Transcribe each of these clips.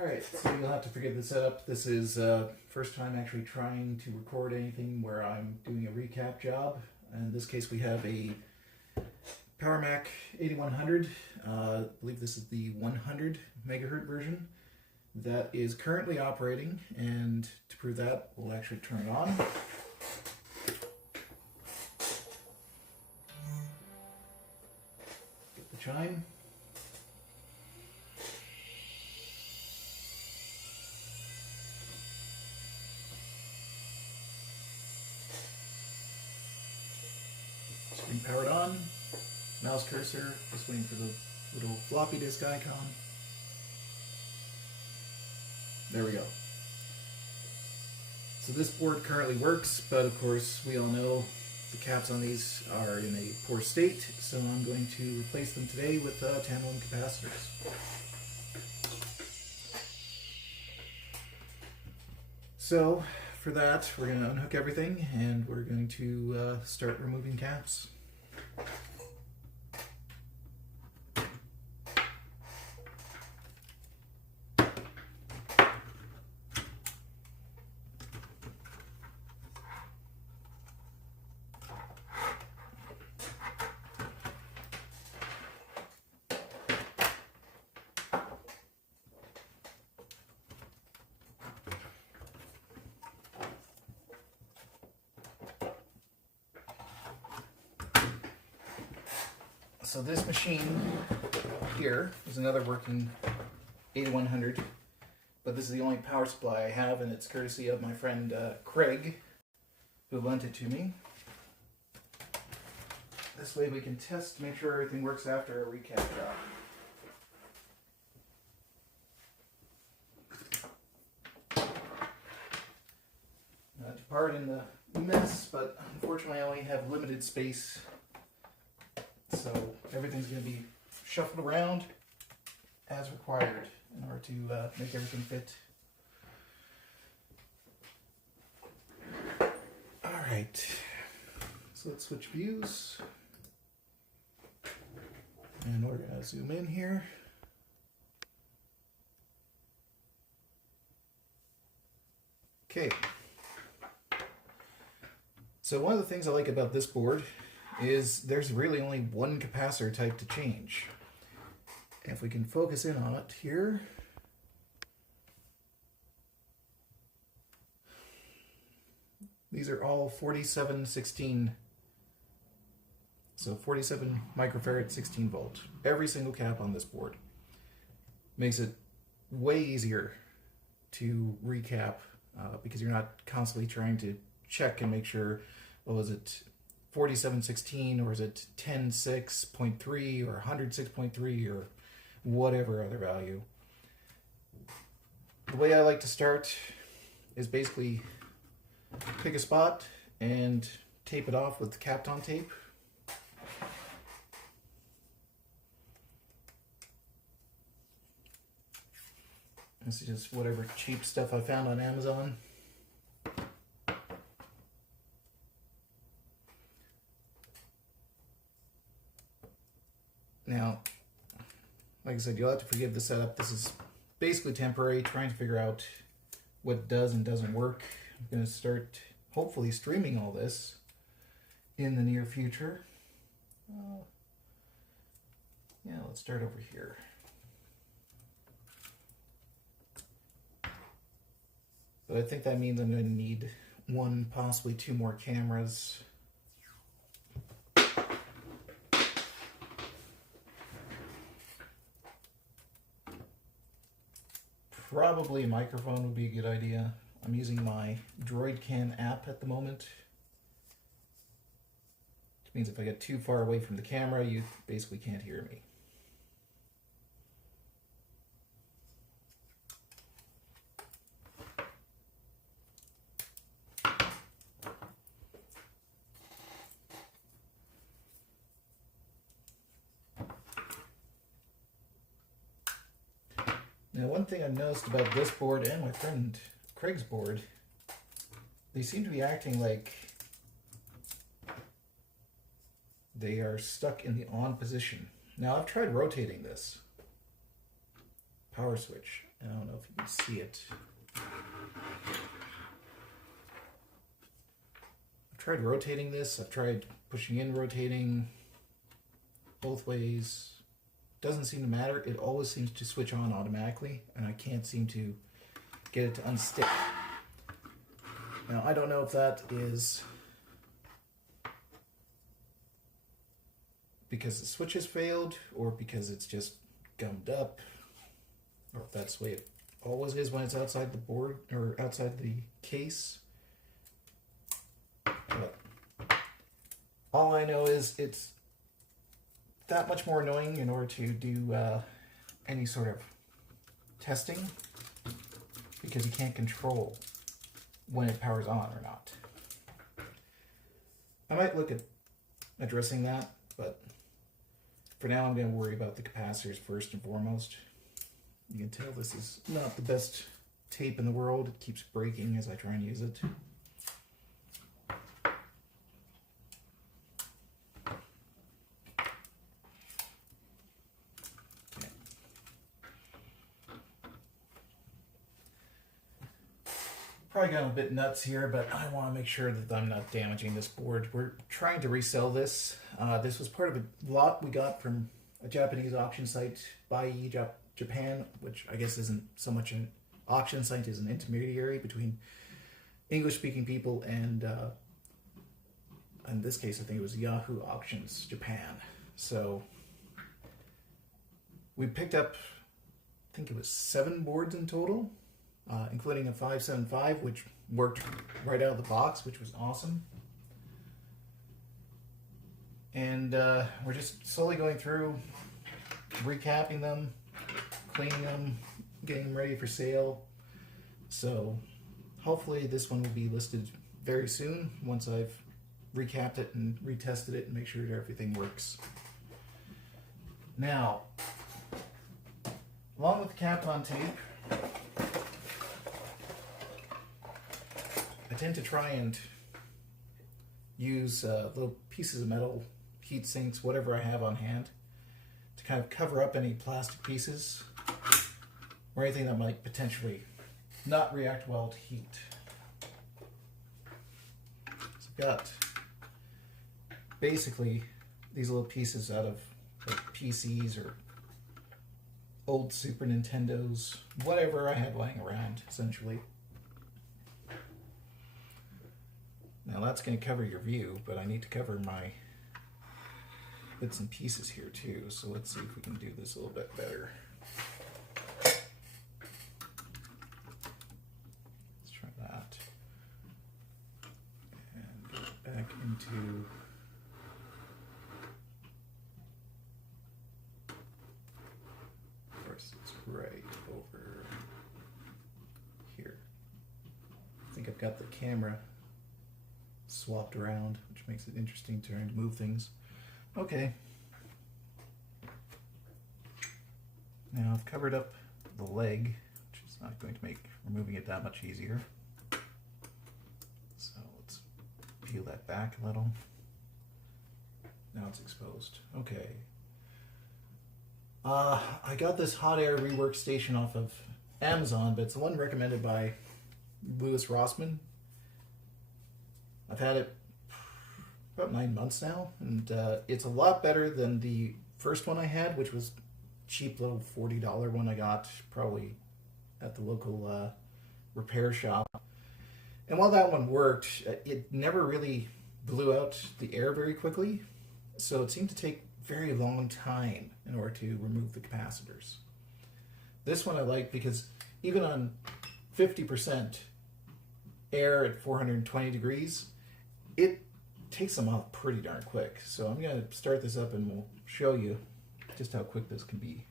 Alright, so you'll have to forgive the setup. This is first time actually trying to record anything where I'm doing a recap job. In this case we have a PowerMac 8100. I believe this is the 100 megahertz version that is currently operating, and to prove that we'll actually turn it on. Get the chime. Screen powered on. Mouse cursor, just waiting for the little floppy disk icon. There we go. So this board currently works, but of course we all know the caps on these are in a poor state, so I'm going to replace them today with tantalum capacitors. So for that, we're going to unhook everything and we're going to start removing caps. So this machine here is another working 8100, but this is the only power supply I have, and it's courtesy of my friend Craig, who lent it to me. This way we can test to make sure everything works after a recap job. Not to pardon the mess, but unfortunately I only have limited space. So everything's going to be shuffled around as required in order to make everything fit. Alright, so let's switch views. And we're going to zoom in here. Okay. So one of the things I like about this board is there's really only one capacitor type to change. And if we can focus in on it here, these are all 4716, so 47 microfarad 16 volt. Every single cap on this board makes it way easier to recap because you're not constantly trying to check and make sure, well, is it 4716 or is it 106.3 or 106.3 or whatever other value. The way I like to start is basically pick a spot and tape it off with Kapton tape. This is just whatever cheap stuff I found on Amazon. Now, like I said, you'll have to forgive the setup. This is basically temporary, trying to figure out what does and doesn't work. I'm going to start hopefully streaming all this in the near future. Yeah, let's start over here. But I think that means I'm going to need one, possibly two more cameras. Probably a microphone would be a good idea. I'm using my DroidCam app at the moment. Which means if I get too far away from the camera, you basically can't hear me. Now, one thing I've noticed about this board and my friend Craig's board, they seem to be acting like they are stuck in the on position. Now, I've tried rotating this power switch I don't know if you can see it. I've tried rotating this. I've tried pushing in, rotating both ways. Doesn't seem to matter. It always seems to switch on automatically, and I can't seem to get it to unstick. Now, I don't know if that is because the switch has failed or because it's just gummed up, or if that's the way it always is when it's outside the board or outside the case. But all I know is it's that much more annoying in order to do any sort of testing, because you can't control when it powers on or not. I might look at addressing that, but for now I'm going to worry about the capacitors first and foremost. You can tell this is not the best tape in the world. It keeps breaking as I try and use it. Probably got a bit nuts here, but I want to make sure that I'm not damaging this board. We're trying to resell this. This was part of a lot we got from a Japanese auction site, Buyee, Japan, which I guess isn't so much an auction site as an intermediary between English-speaking people and, in this case, I think it was Yahoo Auctions Japan. So we picked up, I think it was 7 boards in total. Including a 575, which worked right out of the box, which was awesome. And we're just slowly going through, recapping them, cleaning them, getting them ready for sale. So hopefully this one will be listed very soon once I've recapped it and retested it and make sure that everything works. Now, along with the Kapton tape, I tend to try and use little pieces of metal, heat sinks, whatever I have on hand, to kind of cover up any plastic pieces or anything that might potentially not react well to heat. So I've got basically these little pieces out of like PCs or old Super Nintendos, whatever I had lying around, essentially. Now that's going to cover your view, but I need to cover my bits and pieces here too. So let's see if we can do this a little bit better. Let's try that. And get back into... Of course, it's right over here. I think I've got the camera swapped around, which makes it interesting to move things. Okay. Now I've covered up the leg, which is not going to make removing it that much easier. So let's peel that back a little. Now it's exposed. Okay. I got this hot air rework station off of Amazon, but it's the one recommended by Louis Rossmann. I've had it about 9 months now, and it's a lot better than the first one I had, which was cheap little $40 one I got probably at the local repair shop. And while that one worked, it never really blew out the air very quickly, so it seemed to take a very long time in order to remove the capacitors. This one I like because even on 50% air at 420 degrees, it takes them off pretty darn quick. So I'm going to start this up and we'll show you just how quick this can be.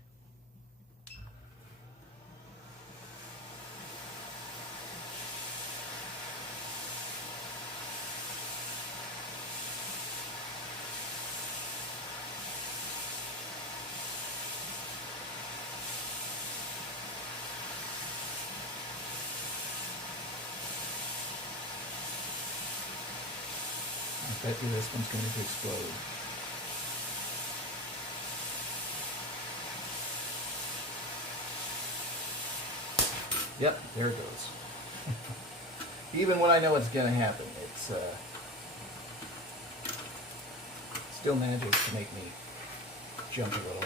I bet you this one's going to explode. Yep, there it goes. Even when I know it's gonna happen, it's still manages to make me jump a little.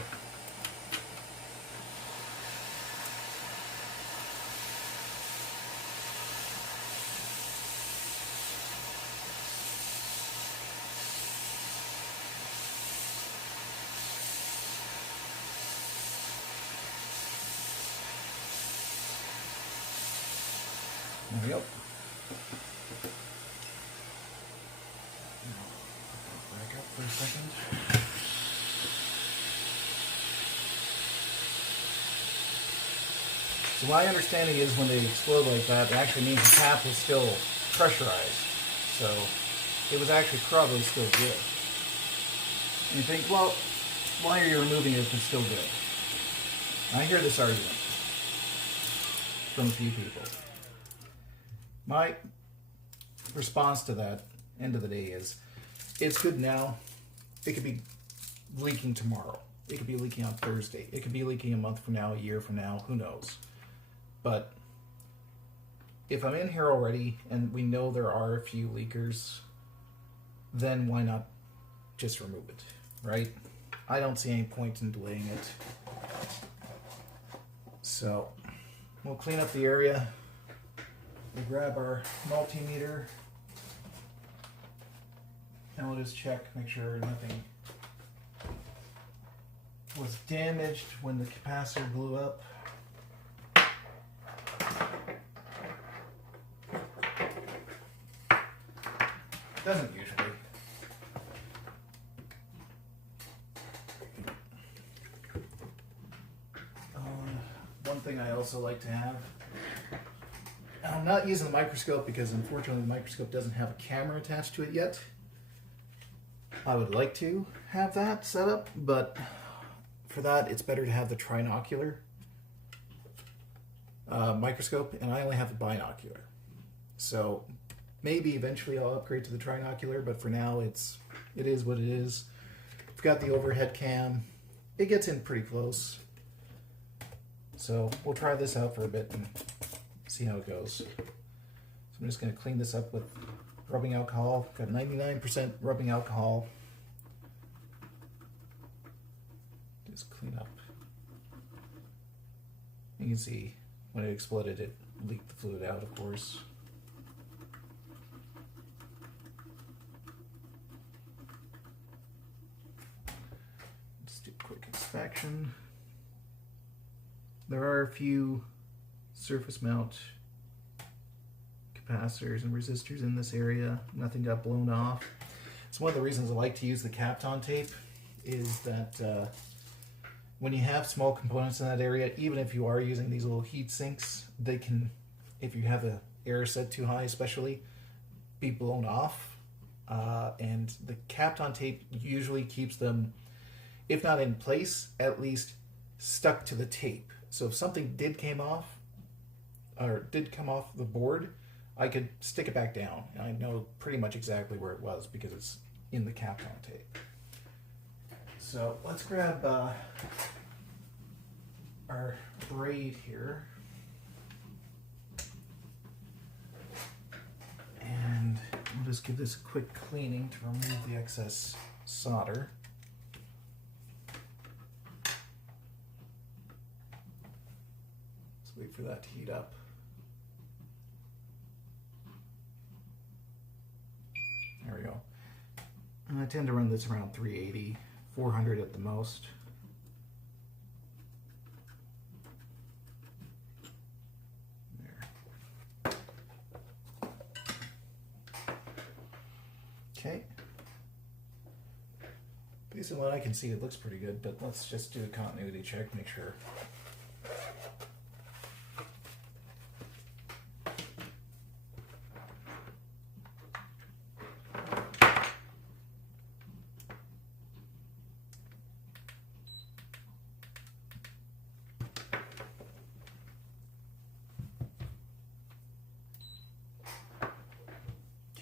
There we go. Back up for a second. So my understanding is when they explode like that, it actually means the cap was still pressurized. So it was actually probably still good. And you think, well, why are you removing it if it's still good? I hear this argument from a few people. My response to that, end of the day, is it's good now. It could be leaking tomorrow. It could be leaking on Thursday. It could be leaking a month from now, a year from now, who knows. But if I'm in here already and we know there are a few leakers, then why not just remove it, right? I don't see any point in delaying it. So we'll clean up the area. We'll grab our multimeter and we'll just check, make sure nothing was damaged when the capacitor blew up. Doesn't usually. One thing I also like to have, I'm not using the microscope because unfortunately the microscope doesn't have a camera attached to it yet. I would like to have that set up, but for that it's better to have the trinocular microscope, and I only have the binocular. So maybe eventually I'll upgrade to the trinocular, but for now it is what it is. I've got the overhead cam. It gets in pretty close. So we'll try this out for a bit and see how it goes. So I'm just going to clean this up with rubbing alcohol. Got 99% rubbing alcohol. Just clean up. You can see when it exploded, it leaked the fluid out, of course. Let's do a quick inspection. There are a few surface mount capacitors and resistors in this area. Nothing got blown off. It's one of the reasons I like to use the Kapton tape, is that when you have small components in that area, even if you are using these little heat sinks, they can, if you have a air set too high especially, be blown off. And the Kapton tape usually keeps them, if not in place, at least stuck to the tape. So if something did come off the board, I could stick it back down. And I know pretty much exactly where it was because it's in the Kapton tape. So let's grab our braid here. And we'll just give this a quick cleaning to remove the excess solder. Let's wait for that to heat up. There we go. And I tend to run this around 380, 400 at the most. There. Okay. Based on what I can see, it looks pretty good, but let's just do a continuity check, make sure.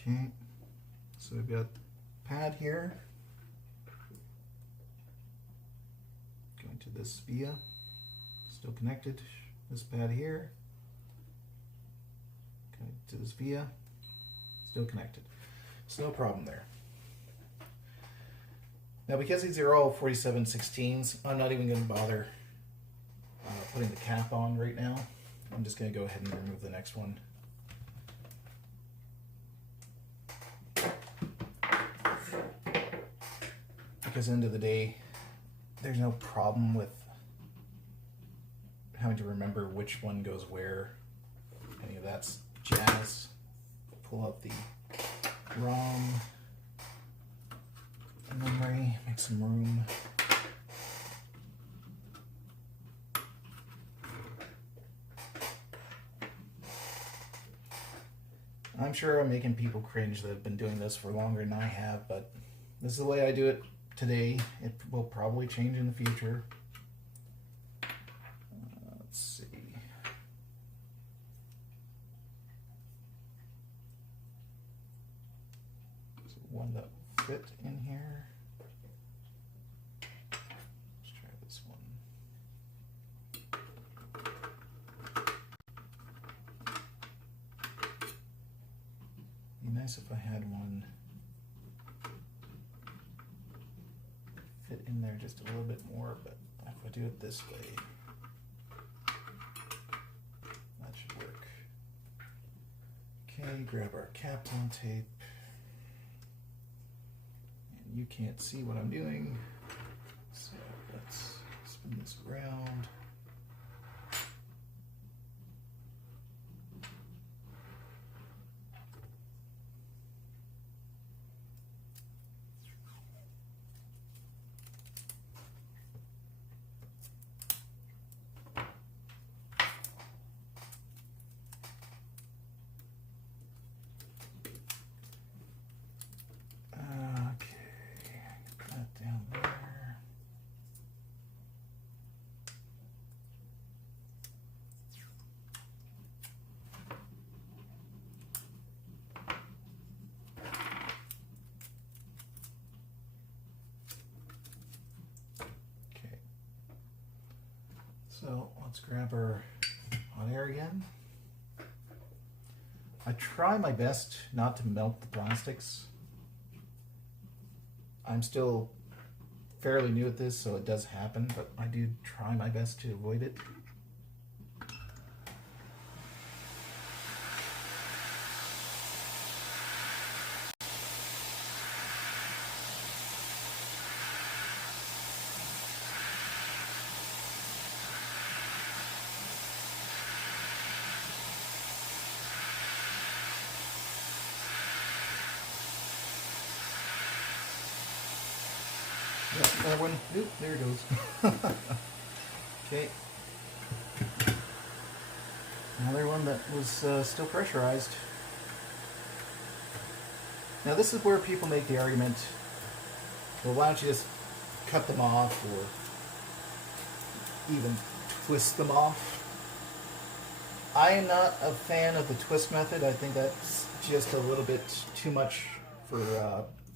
Okay, so we've got pad here, going to this via, still connected, this pad here, to this via. Still connected. So no problem there. Now because these are all 4716s, I'm not even going to bother putting the cap on right now. I'm just going to go ahead and remove the next one. Because at the end of the day, there's no problem with having to remember which one goes where. Any of that's jazz. Pull out the ROM memory, make some room. I'm sure I'm making people cringe that have been doing this for longer than I have, but this is the way I do it today. It will probably change in the future. Let's see. So one that will fit in here. Let's try this one. Be nice if I had one fit in there just a little bit more, but if I do it this way, that should work. Okay, grab our Kapton tape. And you can't see what I'm doing, so let's spin this around. So let's grab our hot air again. I try my best not to melt the plastics. I'm still fairly new at this, so it does happen, but I do try my best to avoid it. That one, oop, there it goes. Okay. Another one that was still pressurized. Now this is where people make the argument, well, why don't you just cut them off or even twist them off? I am not a fan of the twist method. I think that's just a little bit too much for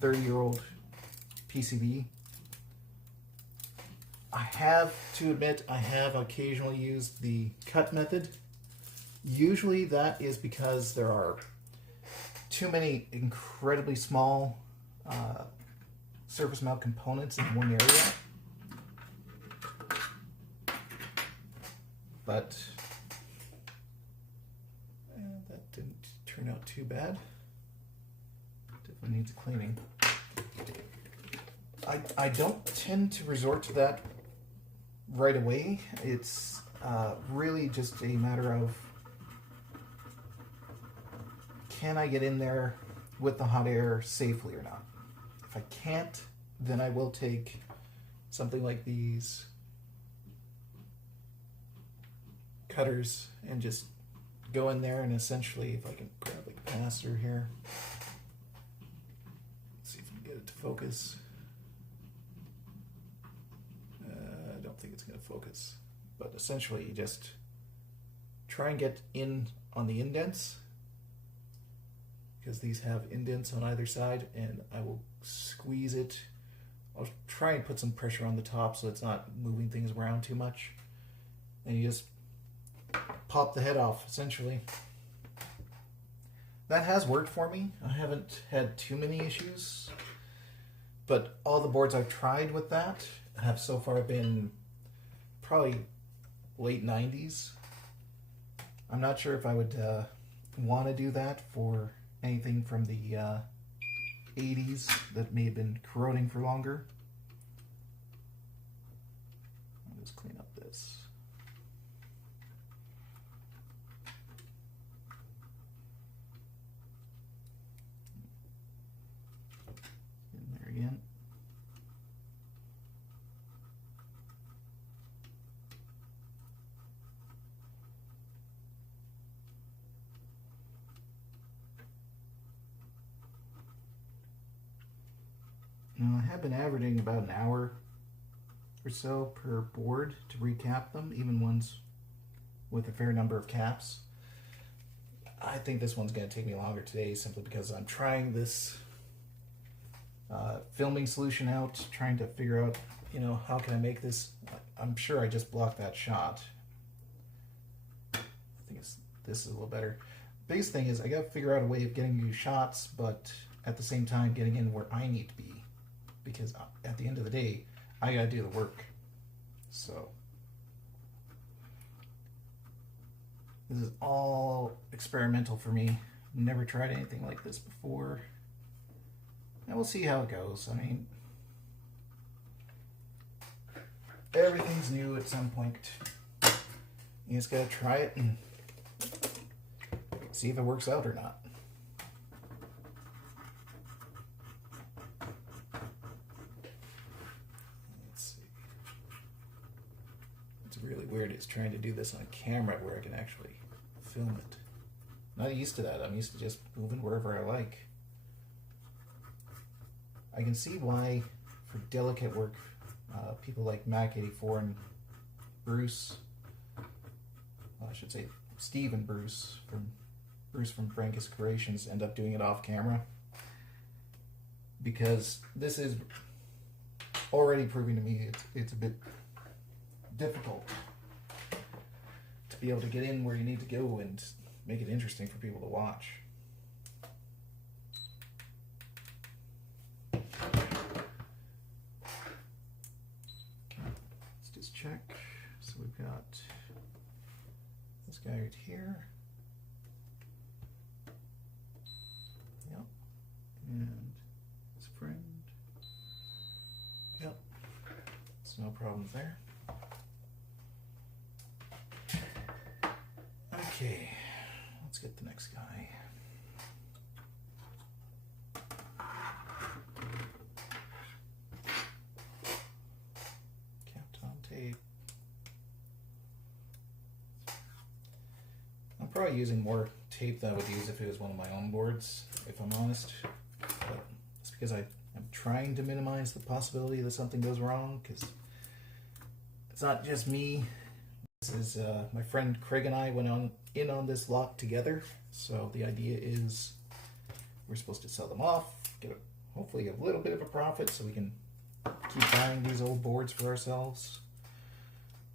30-year-old PCB. I have to admit, I have occasionally used the cut method. Usually that is because there are too many incredibly small surface mount components in one area. But that didn't turn out too bad. Definitely needs cleaning. I don't tend to resort to that right away. It's really just a matter of, can I get in there with the hot air safely or not? If I can't, then I will take something like these cutters and just go in there and essentially, if I can grab like a capacitor here, let's see if we can get it to focus. I don't think it's going to focus, but essentially you just try and get in on the indents, because these have indents on either side, and I will squeeze it. I'll try and put some pressure on the top so it's not moving things around too much, and you just pop the head off essentially. that has worked for me. I haven't had too many issues, but all the boards I've tried with that have so far been probably late 90s. I'm not sure if I would want to do that for anything from the 80s that may have been corroding for longer. I'll just clean up this. In there again. Now, I have been averaging about an hour or so per board to recap them, even ones with a fair number of caps. I think this one's going to take me longer today simply because I'm trying this filming solution out, trying to figure out, you know, how can I make this. I'm sure I just blocked that shot. I think this is a little better. Biggest thing is I got to figure out a way of getting you shots, but at the same time getting in where I need to be. Because at the end of the day, I gotta do the work. So this is all experimental for me. Never tried anything like this before. And we'll see how it goes. I mean, everything's new at some point. You just gotta try it and see if it works out or not. Really weird is trying to do this on camera where I can actually film it. Not used to that. I'm used to just moving wherever I like. I can see why for delicate work people like Mac84 and Bruce, well, I should say Steve and Bruce from Frank's Creations end up doing it off camera, because this is already proving to me it's a bit difficult to be able to get in where you need to go and make it interesting for people to watch. Okay, let's just check. So we've got this guy right here. Yep. And his friend. Yep. It's no problems there. Okay, let's get the next guy. Capped on tape. I'm probably using more tape than I would use if it was one of my own boards, if I'm honest. But it's because I'm trying to minimize the possibility that something goes wrong, because it's not just me. This is my friend Craig and I went in on this lot together. So the idea is we're supposed to sell them off, hopefully a little bit of a profit so we can keep buying these old boards for ourselves.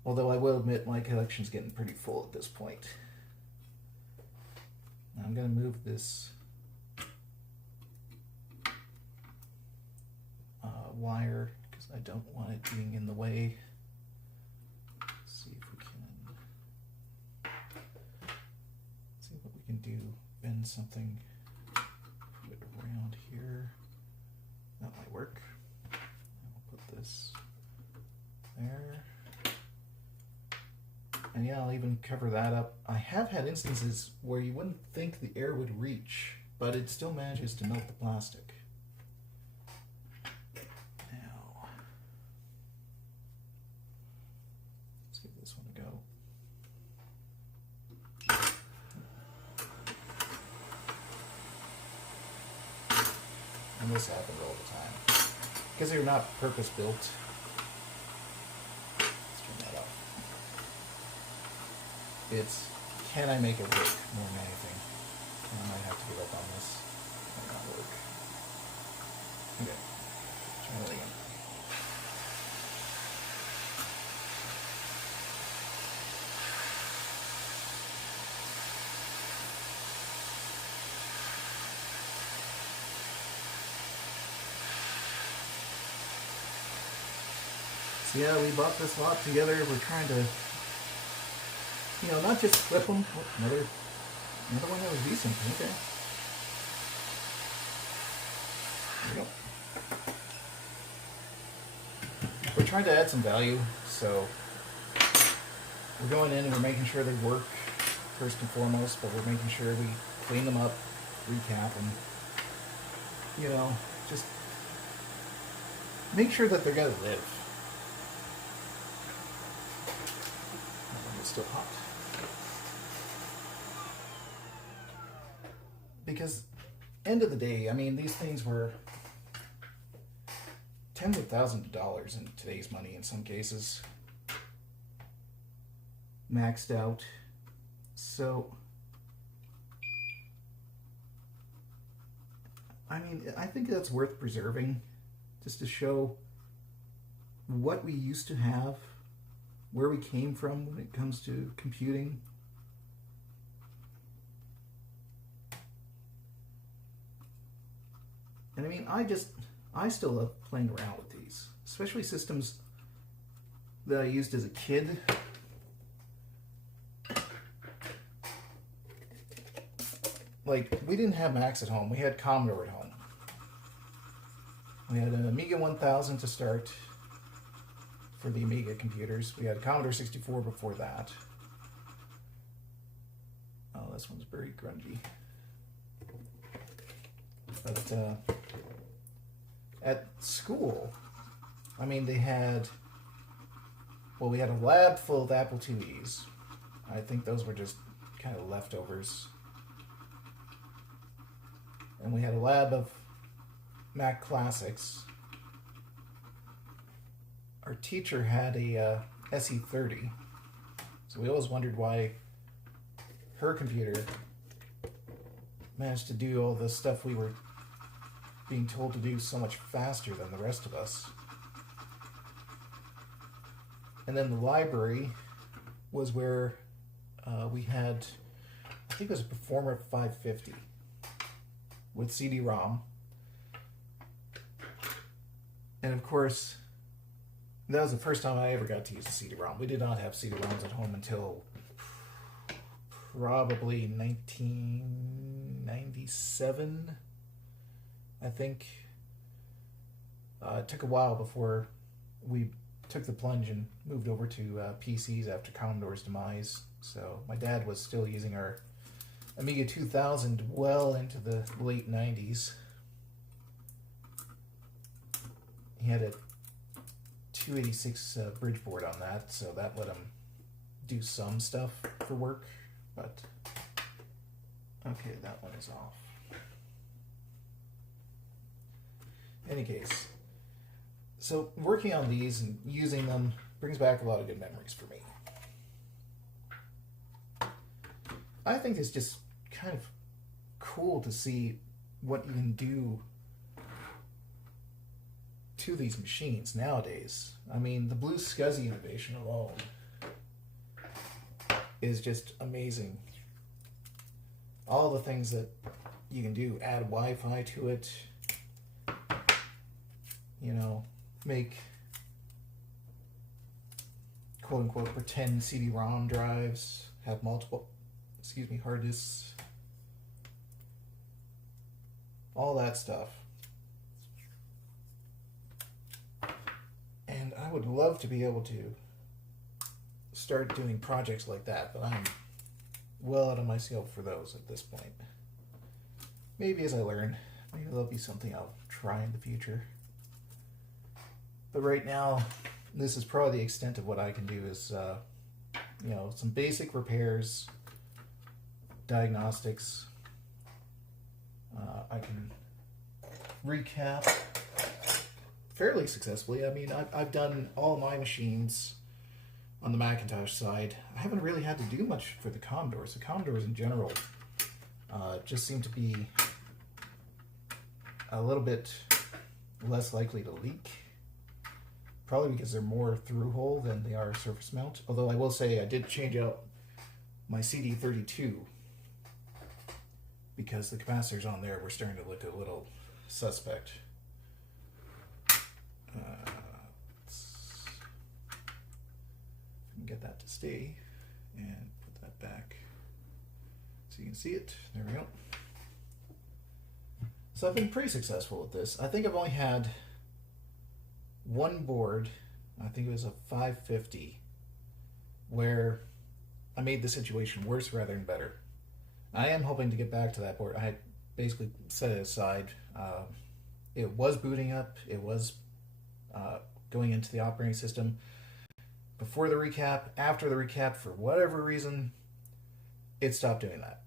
Although I will admit my collection's getting pretty full at this point. Now I'm going to move this wire because I don't want it being in the way. Do bend something, put it around here. That might work. I'll put this there. And yeah, I'll even cover that up. I have had instances where you wouldn't think the air would reach, but it still manages to melt the plastic. Now, let's give this one a go. And this happens all the time. Because they're not purpose-built. Let's turn that off. It's, can I make it work more than anything? And I might have to give up on this. It might not work. Okay. Try that again. So yeah, we bought this lot together. We're trying to, not just flip them. Oh, another one that was decent. Okay. There we go. We're trying to add some value, so we're going in and we're making sure they work first and foremost, but we're making sure we clean them up, recap, and just make sure that they're gonna live. It's still hot. Because end of the day, I mean, these things were tens of thousands of dollars in today's money in some cases. Maxed out. So, I mean, I think that's worth preserving just to show what we used to have, where we came from when it comes to computing. And I mean, I still love playing around with these, especially systems that I used as a kid. Like, we didn't have Macs at home, we had Commodore at home. We had an Amiga 1000 to start for the Amiga computers. We had a Commodore 64 before that. Oh, this one's very grungy. But at school, I mean, we had a lab full of Apple IIes. I think those were just kind of leftovers. And we had a lab of Mac Classics. Our teacher had a SE30, so we always wondered why her computer managed to do all the stuff we were being told to do so much faster than the rest of us. And then the library was where we had, I think it was a Performer 550 with CD-ROM. And of course, that was the first time I ever got to use a CD-ROM. We did not have CD-ROMs at home until probably 1997, I think. It took a while before we took the plunge and moved over to PCs after Commodore's demise. So my dad was still using our Amiga 2000 well into the late 90s. He had a 286 bridge board on that, so that let him do some stuff for work, but okay, that one is off. Any case, so working on these and using them brings back a lot of good memories for me. I think it's just kind of cool to see what you can do to these machines nowadays. I mean, the Blue SCSI innovation alone is just amazing. All the things that you can do, add Wi-Fi to it, make quote-unquote pretend CD-ROM drives, have multiple, hard disks, all that stuff. And I would love to be able to start doing projects like that, but I'm well out of my scope for those at this point. Maybe as I learn, maybe there'll be something I'll try in the future. But right now, this is probably the extent of what I can do is, some basic repairs, diagnostics. I can recap fairly successfully. I mean, I've done all my machines on the Macintosh side. I haven't really had to do much for the Commodores. The Commodores in general just seem to be a little bit less likely to leak. Probably because they're more through-hole than they are surface mount. Although I will say I did change out my CD32 because the capacitors on there were starting to look a little suspect. get that to stay and put that back so you can see it. There we go. So I've been pretty successful with this. I think I've only had one board, I think it was a 550, where I made the situation worse rather than better. I am hoping to get back to that board. I had basically set it aside. It was booting up. It was going into the operating system before the recap. After the recap, for whatever reason, it stopped doing that.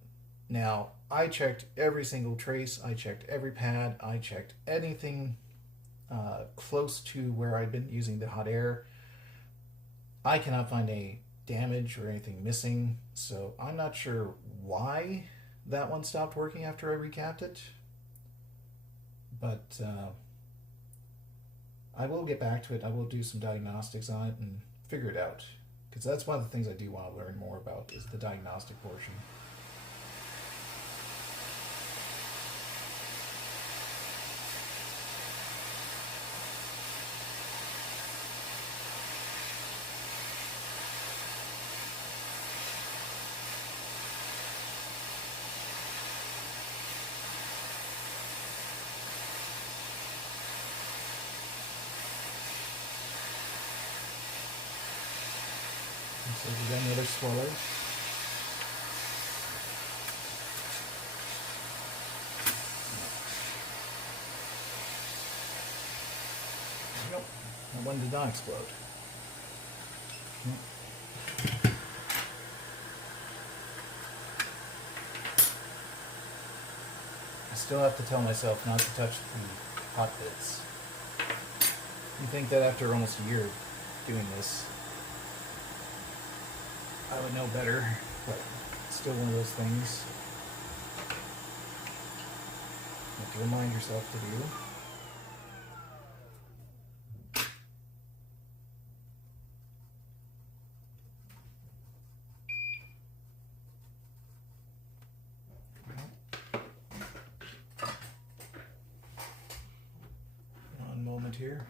Now, I checked every single trace. I checked every pad. I checked anything close to where I'd been using the hot air. I cannot find any damage or anything missing, so I'm not sure why that one stopped working after I recapped it, but I will get back to it. I will do some diagnostics on it and figure it out, because that's one of the things I do want to learn more about, is the diagnostic portion. So if there's any other swirlers. Nope, that one did not explode. I still have to tell myself not to touch the hot bits. You think that after almost a year doing this, I would know better, but it's still one of those things you have to remind yourself to do. One moment here.